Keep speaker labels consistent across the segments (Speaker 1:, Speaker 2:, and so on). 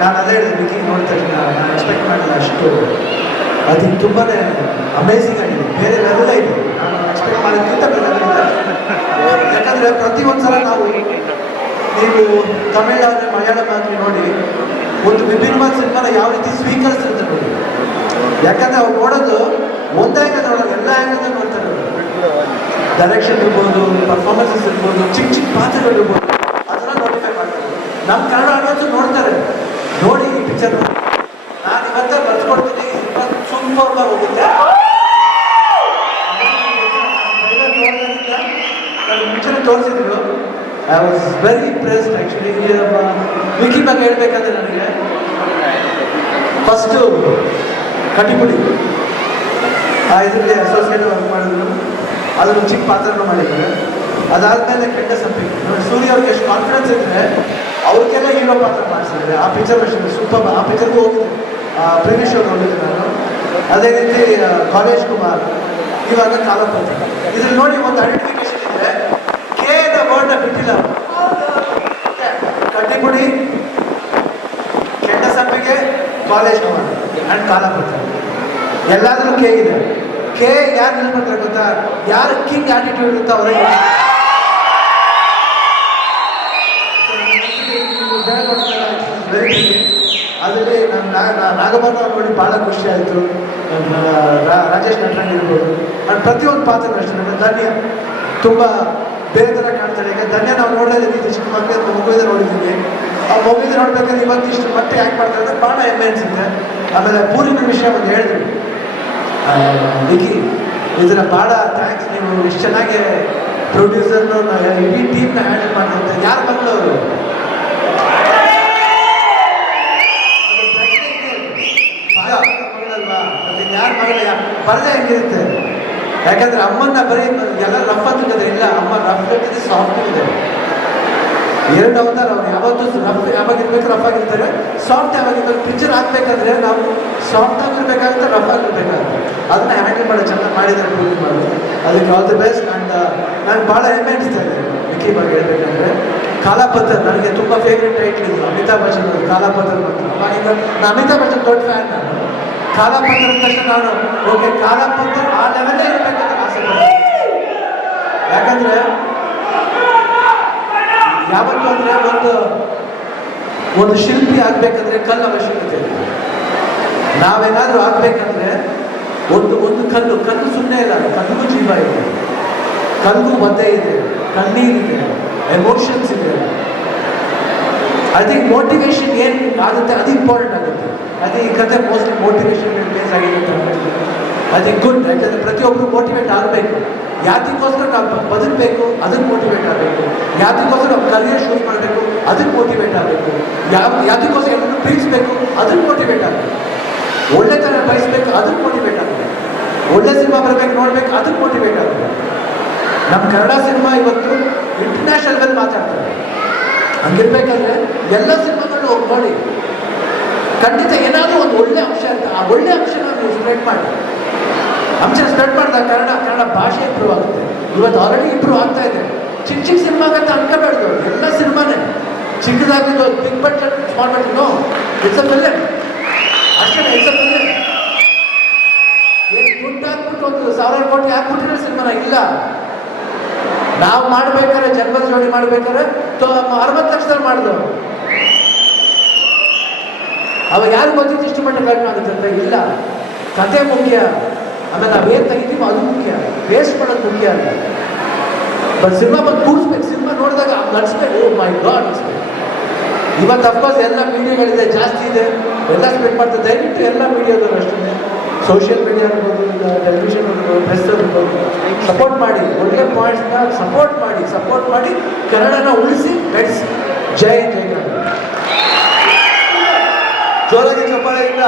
Speaker 1: ನಾನು ಅದೇ ಹೇಳಿದೆ ನೋಡಿದ ನಾನು ಎಕ್ಸ್ಪೆಕ್ಟ್ ಮಾಡಿಲ್ಲ ಅಷ್ಟು. ಅದು ತುಂಬಾ ಅಮೇಝಿಂಗ್ ಆಗಿದೆ. ಬೇರೆ ಲೆವೆಲ್ ಇದೆ ನಾನು ಎಕ್ಸ್ಪೆಕ್ಟ್ ಮಾಡೋದಕ್ಕಿಂತ ಬೇರೆ ಯಾಕಂದರೆ ಪ್ರತಿ ಒಂದ್ಸಲ ನಾವು ನೀವು ತಮಿಳ್ ಆದರೆ ಮಲಯಾಳಂ ಆಗಲಿ ನೋಡಿ, ಒಂದು ವಿಭಿನ್ನವಾದ ಸಿನಿಮಾನ ಯಾವ ರೀತಿ ಸ್ವೀಕರಿಸಿರುತ್ತೆ ನೋಡಿ. ಯಾಕಂದ್ರೆ ಅವ್ರು ನೋಡೋದು ಒಂದೇ ಆ್ಯಂಗಲ್ ನೋಡೋದು ಎಲ್ಲ ಆ್ಯಂಗಲ್ ನೋಡ್ತಾರೆ ಡೈರೆಕ್ಷನ್ ಇರ್ಬೋದು ಪರ್ಫಾರ್ಮೆನ್ಸಸ್ ಇರ್ಬೋದು, ಚಿಕ್ಕ ಚಿಕ್ಕ ಪಾತ್ರಗಳು ಇರ್ಬೋದು ಅದನ್ನ ನೋಟಿಫೈ ಮಾಡ್ತಾರೆ ನಮ್ಮ ಕನ್ನಡ ಆಡಿಯನ್ಸ್ ನೋಡ್ತಾರೆ. ನೋಡಿ ಈ ಪಿಕ್ಚರ್ ನಾನು ಇವತ್ತೇ ಬರ್ಸ್ಕೊಡ್ತೀನಿ. ಸೂಪರ್ ಹೋಗುತ್ತೆ. ಮುಂಚೆನೇ ತೋರಿಸಿದ್ರು I was very impressed actually Vicky ಬಗ್ಗೆ ಹೇಳ್ಬೇಕಂದ್ರೆ ನನಗೆ ಫಸ್ಟು ಕಟಿಪುಡಿ. ಆ ಇದರಲ್ಲಿ ಅಸೋಸಿಯೇಟ್ ವರ್ಕ್ ಮಾಡಿದ್ರು. ಅದನ್ನು ಚಿಕ್ಕ ಪಾತ್ರನೂ ಮಾಡಿದ್ದಾರೆ. ಅದಾದಮೇಲೆ ಕೆಟ್ಟ ಸಂಪಿಗೆ ಸೂರ್ಯ ಅವ್ರಿಗೆ ಎಷ್ಟು ಕಾನ್ಫಿಡೆನ್ಸ್ ಇದ್ರೆ ಅವ್ರಿಗೆಲ್ಲ ಹೀರೋ ಪಾತ್ರ ಮಾಡಿಸಿದ್ದಾರೆ. ಆ ಪಿಕ್ಚರ್ ಸೂಪರ್ ಆ ಪಿಕ್ಚರ್ಗೂ ಹೋಗಿದ್ದೆ. ಪ್ರೀವಿಯಸ್ ಶೋ ನೋಡಿದ್ದೆ ನಾನು. ಅದೇ ರೀತಿ ಕಾಲೇಜ್ ಕುಮಾರ್ ಇವಾಗ ಕಾಲಪತ್ರ ಇದ್ರಲ್ಲಿ ನೋಡಿ ಒಂದು ಐಡೆಂಟಿಫಿಕೇಶನ್ ಇದೆ. ಕೆ ದ ವರ್ಡ್ನ ಬಿಟ್ಟಿಲ್ಲ ಕಟ್ಟಿಪುಡಿ ಕೆಟ್ಟ ಸಂಪಿಗೆ ಕಾಲೇಜ್ ಕುಮಾರ್. ಆ್ಯಂಡ್ ಕಾಲಪತ್ರ ಎಲ್ಲಾದ್ರೂ ಕೆ ಇದೆ. ಕೆ ಯಾರು ನಿಲ್ಬಿಟ್ರೆ ಗೊತ್ತಾ? ಯಾರು ಕಿಂಗ್ ಆಟಿಟ್ಯೂಡ್ ಅಂತ ಅವರೇ ಅದರಲ್ಲಿ ನಮ್ಮ ನಾಗಭರಣ ನೋಡಿ ಭಾಳ ಖುಷಿ ಆಯಿತು ರಾಜೇಶ್ ನಟರಂಗ್ ಇರ್ಬೋದು ನಾನು ಪ್ರತಿಯೊಂದು ಪಾತ್ರ ಅಷ್ಟೇ ನಮ್ಮ ಧನ್ಯ ತುಂಬ ಬೇರೆ ಥರ ಕಾಣ್ತಾರೆ ಈಗ ಧನ್ಯ ನಾವು ನೋಡಲೇ ಇದ್ದೀವಿ ಚಿಕ್ಕ ಮಕ್ಕಳು ಮಗುವಿದ ನೋಡಿದ್ದೀನಿ ಆ ಮಗುವಿದ ನೋಡ್ಬೇಕಾದ್ರೆ ಇವತ್ತು ಇಷ್ಟು ಮಟ್ಟಿಗೆ ಯಾಕೆ ಮಾಡ್ತಾರೆ ಅಂದರೆ ಭಾಳ ಹೆಮ್ಮೆ ಅನಿಸುತ್ತೆ ಆಮೇಲೆ ಪೂರ್ವಿಕ ವಿಷಯ ಒಂದು ಹೇಳಿದ್ರು ನಿಖಿ ಇದನ್ನ ಭಾಳ ಥ್ಯಾಂಕ್ಸ್ ನೀವು ಇಷ್ಟು ಚೆನ್ನಾಗಿ ಪ್ರೊಡ್ಯೂಸರ್ನ ಇಡೀ ಟೀಮ್ನ ಹ್ಯಾಂಡಲ್ ಮಾಡುವಂಥ ಯಾರು ಮಕ್ಕಳು ಅವರು ಯಾರ ಮಗಳ ಪರದೆ ಹೆಂಗಿರುತ್ತೆ? ಯಾಕಂದ್ರೆ ಅಮ್ಮನ್ನ ಬರೀ ಎಲ್ಲ ರಫ್ ಅಂತಿದೆ ಇಲ್ಲ, ಅಮ್ಮ ರಫ್ ಇರ್ತದೆ ಸಾಫ್ಟ್ ಇದೆ ಎರಡು ಅವತಾರ ಅವ್ರು. ಯಾವತ್ತೂ ರಫ್ ಯಾವಾಗ ಇರ್ಬೇಕು ರಫ್ ಆಗಿರ್ತಾರೆ. ಸಾಫ್ಟ್ ಯಾವಾಗಿರ್ಬೇಕು ಪಿಕ್ಚರ್ ಹಾಕ್ಬೇಕಂದ್ರೆ ನಾವು ಸಾಫ್ಟ್ ಆಗಿರ್ಬೇಕಾಗುತ್ತೆ ರಫ್ ಆಗಿರ್ಬೇಕಾಗುತ್ತೆ. ಅದನ್ನ ಹ್ಯಾಂಡಲ್ ಮಾಡಿ ಚೆನ್ನಾಗಿ ಮಾಡಿದ್ದಾರೆ ಪೂರ್ತಿ ಮಾಡೋದು ಅದಕ್ಕೆ ಆಲ್ ದಿ ಬೆಸ್ಟ್ ಆ್ಯಂಡ್ ನಾನು ಭಾಳ ಹೆಮ್ಮೆ ಅನಿಸ್ತಾ ಇದೆ. ವಿಕಿ ಬಗ್ಗೆ ಹೇಳ್ಬೇಕಂದ್ರೆ ಕಾಲಾಪತ್ರ ನನಗೆ ತುಂಬ ಫೇವ್ರೆಟ್ ಟೈಟ್ಲ್ ಇದು. ಅಮಿತಾಬ್ ಬಚ್ಚನ್ ಕಾಲಾಪತ್ರ ಮಾತ್ರ. ನಾನು ಅಮಿತಾಬ್ ಬಚ್ಚನ್ ದೊಡ್ಡ ಫ್ಯಾನ್ ನಾನು. ಅಂದ ತಕ್ಷಣ ನಾನು ಓಕೆ ಕಾಲಪತ್ರ ಆ ಲೆವೆಲ್ಲೇ ಇರಬೇಕಂತ ಆಸೆ ಯಾಕಂದ್ರೆ ಯಾವತ್ತು ಅಂದ್ರೆ ಒಂದು ಒಂದು ಶಿಲ್ಪಿ ಆಗ್ಬೇಕಂದ್ರೆ ಕಲ್ಲು ಅವಶ್ಯಕತೆ ಇದೆ. ನಾವೇನಾದ್ರೂ ಆಗ್ಬೇಕಂದ್ರೆ ಒಂದು ಒಂದು ಕಲ್ಲು ಕಲ್ಲು ಸುಮ್ಮನೆ ಇಲ್ಲ, ಕಲ್ಲಿಗೂ ಜೀವ ಇದೆ. ಕಲ್ಗೂ ಮದ್ದೆ ಇದೆ, ಕಣ್ಣೀರಿದೆ ಎಮೋಷನ್ಸ್ ಇದೆ. ಥಿಂಕ್ ಮೋಟಿವೇಶನ್ ಏನು ಆಗುತ್ತೆ, ಅದು ಇಂಪಾರ್ಟೆಂಟ್ ಆಗುತ್ತೆ. ಅದೇ ಈ ಕತೆ ಮೋಸ್ಟ್ಲಿ ಮೋಟಿವೇಶನ್ ಬೇಸ್ ಆಗಿರುತ್ತೆ ಅದೇ ಗುಡ್ ಯಾಕಂದ್ರೆ ಪ್ರತಿಯೊಬ್ಬರು ಮೋಟಿವೇಟ್ ಆಗಬೇಕು. ಯಾತಿಗೋಸ್ಕರ ನಾವು ಬದುಕಬೇಕು ಅದಕ್ಕೆ ಮೋಟಿವೇಟ್ ಆಗಬೇಕು. ಯಾತಿಗೋಸ್ಕರ ನಾವು ಕರಿಯರ್ ಶುರು ಮಾಡಬೇಕು ಅದಕ್ಕೆ ಮೋಟಿವೇಟ್ ಆಗಬೇಕು. ಯಾವ ಯಾತಕ್ಕೋಸ್ಕರ ಎಲ್ಲರೂ ಪ್ರೀತಿಸಬೇಕು ಅದಕ್ಕೆ ಮೋಟಿವೇಟ್ ಆಗಬೇಕು. ಒಳ್ಳೆತನ ಬಯಸ್ಬೇಕು ಅದಕ್ಕೆ ಮೋಟಿವೇಟ್ ಆಗಬೇಕು. ಒಳ್ಳೆ ಸಿನಿಮಾ ಬರಬೇಕು, ನೋಡಬೇಕು ಅದಕ್ಕೆ ಮೋಟಿವೇಟ್ ಆಗಬೇಕು. ನಮ್ಮ ಕನ್ನಡ ಸಿನಿಮಾ ಇವತ್ತು ಇಂಟರ್ನ್ಯಾಷನಲ್ ಮಾತಾಡ್ತಾರೆ. ಹಂಗಿರ್ಬೇಕಾದ್ರೆ ಎಲ್ಲ ಸಿನಿಮಾಗಳು ಹೋಗಿ ನೋಡಿ. ಖಂಡಿತ ಏನಾದರೂ ಒಂದು ಒಳ್ಳೆ ಅಂಶ ಅಂತ ಆ ಒಳ್ಳೆ ಅಂಶನ ನೀವು ಸ್ಪ್ರೆಡ್ ಮಾಡಿ. ಅಂಶ ಸ್ಪ್ರೆಡ್ ಮಾಡಿದಾಗ ಕನ್ನಡ ಕನ್ನಡ ಭಾಷೆ ಇಂಪ್ರೂವ್ ಆಗುತ್ತೆ. ಇವತ್ತು ಆಲ್ರೆಡಿ ಇಂಪ್ರೂವ್ ಆಗ್ತಾ ಇದೆ. ಚಿಕ್ಕ ಚಿಕ್ಕ ಸಿನಿಮಾಗಂತ ಅನ್ಕೋಬಾರ್ದು ಎಲ್ಲ ಸಿನಿಮಾನೇ. ಚಿಕ್ಕದಾಗಿದ್ದು big small budget no it's uh ಅಷ್ಟೇ ಇಟ್ಸ್ ಅ ದುಡ್ಡು ಹಾಕ್ಬಿಟ್ಟು ಒಂದು ಸಾವಿರ ಕೋಟಿ ಹಾಕ್ಬಿಟ್ಟಿರೋ ಸಿನಿಮಾನ ಇಲ್ಲ. ನಾವು ಮಾಡ್ಬೇಕಾದ್ರೆ, ಜನ್ಮದ ಜೋಡಿ ಮಾಡ್ಬೇಕಾದ್ರೆ ಅರವತ್ತು ಲಕ್ಷದಲ್ಲಿ ಮಾಡಿದವು ಅವಾಗ ಯಾರು ಗೊತ್ತಿತ್ತು ಇಷ್ಟು ಕಡಿಮೆ ಆಗುತ್ತೆ ಅಂತ ಇಲ್ಲ. ಕತೆ ಮುಖ್ಯ. ಆಮೇಲೆ ನಾವೇನು ತೆಗಿತೀವೋ ಅದು ಮುಖ್ಯ. ವೇಸ್ಟ್ ಮಾಡೋದು ಮುಖ್ಯ ಅಲ್ಲ ಬಟ್ ಸಿನಿಮಾ ಬಂದು ಕೂರಿಸ್ಬೇಕು. ಸಿನಿಮಾ ನೋಡಿದಾಗ ನಡ್ಸ್ಬೇಕು. ಓ ಮೈ ಗಾಡ್. ಇವತ್ತು ಅಫ್ಕೋರ್ಸ್ ಎಲ್ಲ ಮೀಡಿಯಾಗಳಿದೆ ಜಾಸ್ತಿ ಇದೆ. ಎಲ್ಲ ಸ್ಪೆಂಡ್ ಮಾಡ್ತಾರೆ. ದಯವಿಟ್ಟು ಎಲ್ಲ ಮೀಡಿಯಾದವರು ಅಷ್ಟೇ. ಸೋಷಿಯಲ್ ಮೀಡಿಯಾ ಇರ್ಬೋದು ಇಲ್ಲ ಟೆಲಿವಿಷನ್ ಇರ್ಬೋದು ಪ್ರೆಸ್ ಇರ್ಬೋದು ಸಪೋರ್ಟ್ ಮಾಡಿ. ಒಳ್ಳೆ ಪಾಯಿಂಟ್ಸ್ನ ಸಪೋರ್ಟ್ ಮಾಡಿ. ಸಪೋರ್ಟ್ ಮಾಡಿ. ಕನ್ನಡನ ಉಳಿಸಿ, ನಡೆಸಿ. ಜೈ ಜೈ
Speaker 2: ಜೋರಾಗಿ ಚಪ್ಪಾಳೆಯಿಂದ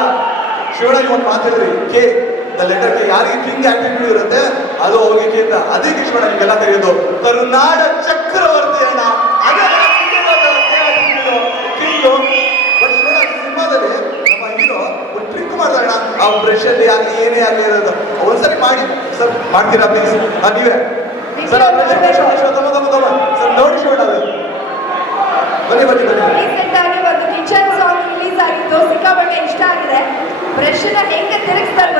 Speaker 2: ಶಿವರಾಗಿ ಒಂದು ಮಾತಾಡಿದ್ರಿ ಕೆ ದ ಲೆಟರ್ ಕೆ ಯಾರಿಗೆ ಕಿಂಗ್ ಆಟಿಟ್ಯೂಡ್ ಇರುತ್ತೆ, ಅದು ಹೋಗಿ ಕೆ ಅಂತ ಅದಕ್ಕೆ ಎಲ್ಲ ಕರೆಯೋದು ಕರುನಾಡ ಚಕ್ರವರ್ತಿ ಅಣ್ಣ ಒಂದು ಟ್ರಿಕ್ ಮಾಡೋಣ ಆ ಏನೇ ಇರೋದು ಮಾಡಿ. ಸರ್, ಮಾಡ್ತೀರಾ ಪ್ಲೀಸ್ ನೀವೇ. ಸರ್ ನೋಡಿ ಬನ್ನಿ ಬನ್ನಿ ಬನ್ನಿ.
Speaker 3: ಸಿಕ್ಕಾಪಟ್ಟೆ ಇಷ್ಟ ಆಗಿದೆ. ಬ್ರಷ್ನ ಹೆಂಗೆ ತಿರುಗಿಸ್ತಾರೆ